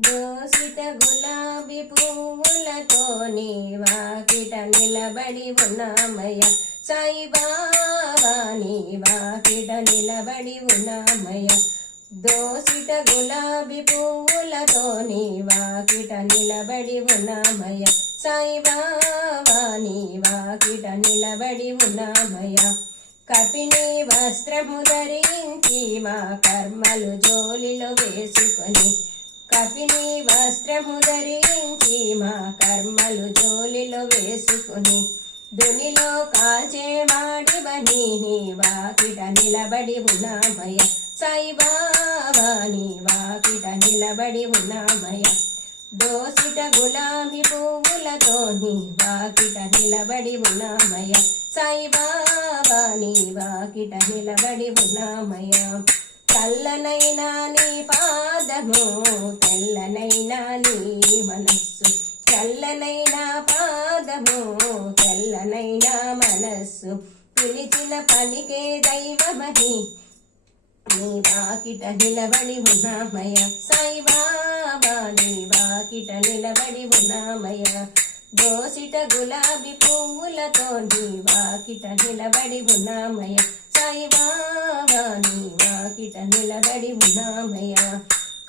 దోసిట గులాబీ పువ్వులతో నీ వాకిట నిలబడి ఉన్నామయ్య సాయిబాబా నీ వాకిట నిలబడి ఉన్నామయ్య దోసిట గులాబీ పువ్వులతో నీ వాకిట నిలబడి ఉన్నామయ్య సాయిబాబా నీ వాకిట నిలబడి ఉన్నామయ్య కపిని వస్త్రము ధరించి మా కర్మలు జోలిలో వేసుకొని కపిని వస్త్రము ధరించి మా కర్మలు జోలిలో వేసుకొని దునిలో కాల్చే వాడివని నీ వాకిట నిలబడి ఉన్నామయ్య సాయిబాబా నీ వాకిట నిలబడి ఉన్నామయ్య దోసిట గులాబీ పువ్వులతో నీ వాకిట నిలబడి ఉన్నామయ్య సాయిబాబా నీ వాకిట నిలబడి ఉన్నామయ్య చల్లనైనా నీ పాదము తెల్లనైనా నీ మనస్సు చల్లనైనా పాదము తెల్లనైనా మనస్సు పిలిచిన పలికే దైవమని నీ వాకిట నిలబడి ఉన్నామయ్య సాయిబాబా నీ వాకిట నిలబడి ఉన్నామయ్య దోసిట గులాబీ పువ్వులతో నీ వాకిట నిలబడి ఉన్నామయ్య సాయిబాబా నీ వాకిట నిలబడి ఉన్నామయ్య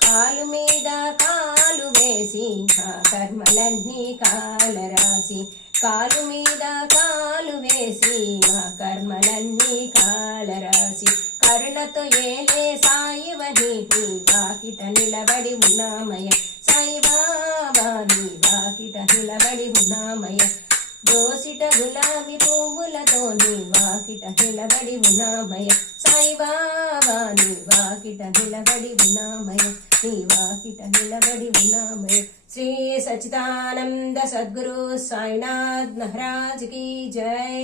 కాలు మీద కాలు వేసి ఆ కర్మలన్నీ కాలరాసి కాలు మీద కాలు వేసి మా కర్మలన్నీ కాలరాసి కరుణతో ఏలే సాయివని నీ వాకిట నిలబడి ఉన్నామయ్య సాయిబాబా నీ వాకిట నిలబడి ఉన్నామయ్య దోసిట గులాబీ పువ్వులతో నీ వాకిట నిలబడి ఉన్నామయ్య సాయిబాబా నీ వాకిట నిలబడి ఉన్నామయ్య నీ వాకిట నిలబడి ఉన్నామయ్య శ్రీ సచ్చిదానంద సద్గురు సాయినాథ్ మహారాజ్ की जय।